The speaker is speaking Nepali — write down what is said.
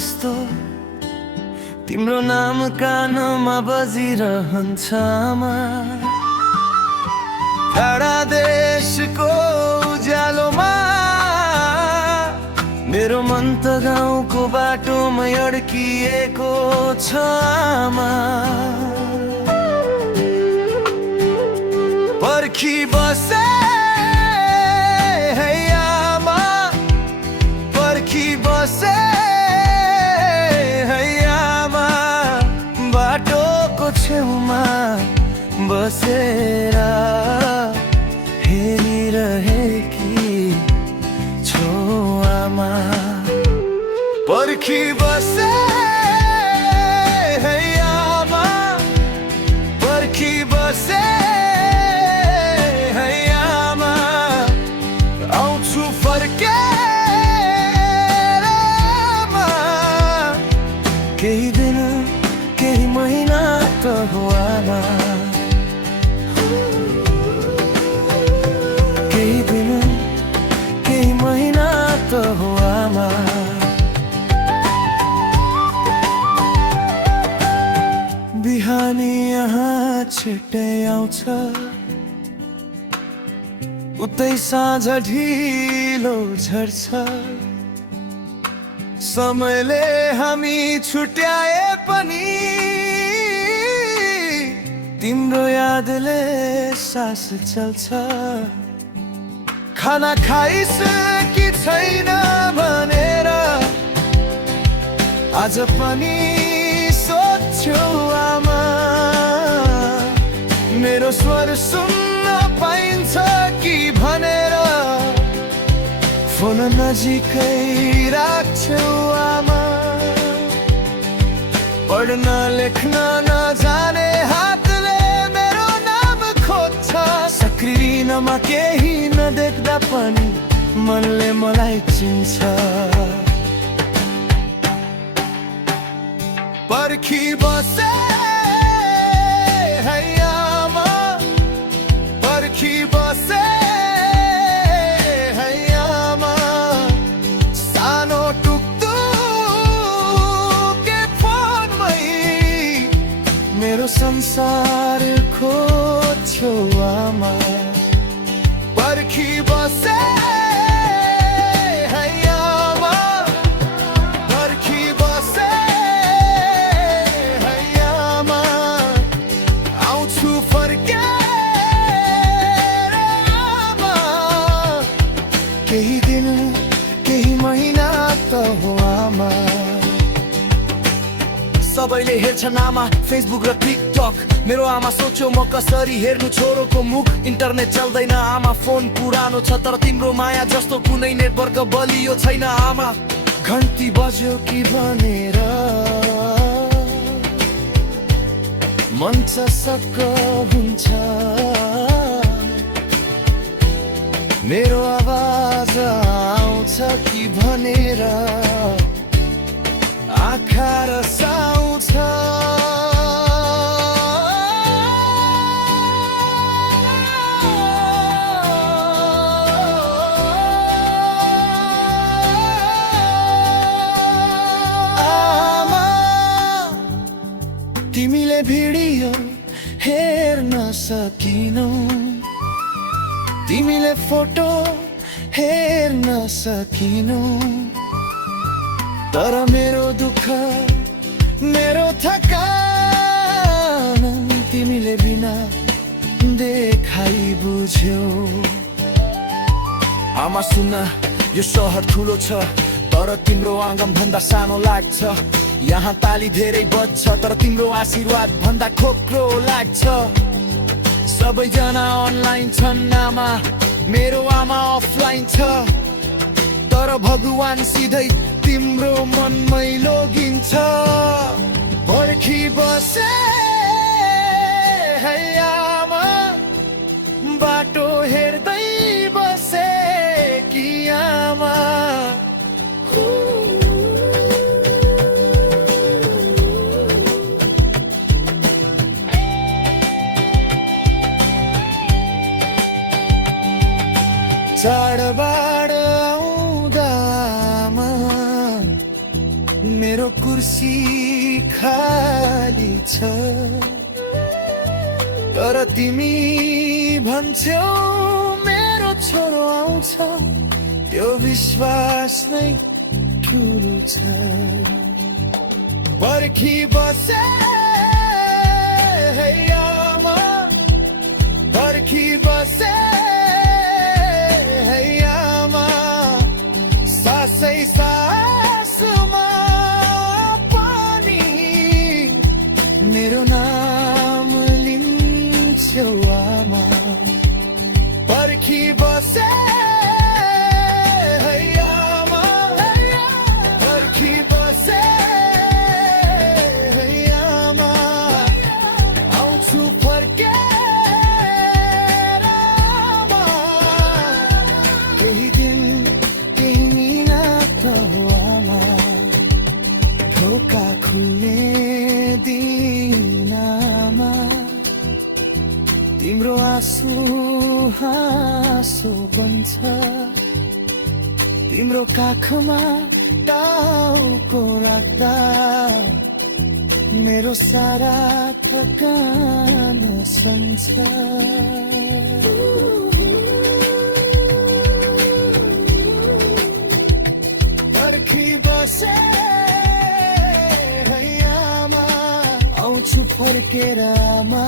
जस्तो तिम्रो नाम कानमा बजिरहन्छ आमा। टाढा देशको उज्यालोमा मेरो मन त गाउँको बाटोमा अड्किएको छ आमा। पर्खी बसे है आमा, पर्खी बसे है आमा, बाटोको छेउमा बसेर हेरिरहेकी छौ आमा। पर्खी बसे है आमा, पर्खी बसे है आमा, आउँछु फर्केर आमा। केही दिन केही महिना त हो आमा, केही दिन केही महिना त हो आमा। बिहानी यहाँ छिट्टै आउँछ, उतै साँझ ढिलो झर्छ। समयले हामी छुट्याए पनि तिम्रो यादले सास चल्छ। खाना खाइस कि छैन भनेर आज पनि सोध्छु आमा। मेरो स्वर सुन्न पाइन्छ कि भनेर फोन नजिकै राख्छु आमा। पढ्न लेख्न नजाने हातले मेरो नाम खोज्छ। स्क्रिनमा केही नदेख्दा पनि मनले मलाई चिन्छ। पर्खी बसे है आमा, पर्खी बसे है आमा, सानो टुकटुके फोनमै मेरो संसार खोज्छौ आमा। पर्खी बसे है आमा, पर्खी बसे है आमा, आउँछु फर्केर आमा। केही दिन केही महिना त हो आमा। सबैले हेर्छन् आमा फेसबुक र टिकटक, मेरो आमा सोच्यो म कसरी हेर्नु छोरोको मुख। इन्टरनेट चल्दैन आमा, फोन पुरानो छ, तर तिम्रो माया जस्तो कुनै नेटवर्क बलियो छैन आमा। घन्टी बज्यो कि भनेर मन चसक्क हुन्छ, मेरो आवाज आउँछ कि भनेर आँखा रसाउँछ। आमा तिमीले भिडियो हेर्न सकिनौ, तिमीले फोटो हेर्न सकिनौ, तर मेरो दुःख मेरो थकान तिमीले बिना देखाइ बुझ्यौ। आमा सुन्न यो सहर ठुलो छ, तर तिम्रो आँगन भन्दा सानो लाग्छ। यहाँ ताली धेरै बज्छ, तर तिम्रो आशीर्वाद भन्दा खोक्रो लाग्छ। सबैजना अनलाइन छन् आमा, मेरो आमा अफलाइन छ, तर भगवान सिधै तिम्रो मनमै लोगिन्छ। पर्खी बसे है आमा, बाटो हेर्दै बसे कि आमा। चाडबाड आउँदामा मेरो कुर्सी खाली छ तर तिमी भन्छौ मेरो छोरो आउँछ त्यो विश्वास नै ठुलो छ पर्खी बसे है आमा पर्खी बसे है आमा सासै सासमा पनि मेरो नाम लिन्छौ आमा पर्खी बसे है आमा पर्खी बसे है आमा आउँछु फर्केर आमा केही दिन केही मिनट हो आमा ढोका खुल्ने दिनमा तिम्रो आँसु हाँसो बन्छ तिम्रो काखमा टाउको राख्दा मेरो सारा थकान सन्छ पर्खी बसे है आमा आउँछु फर्केर आमा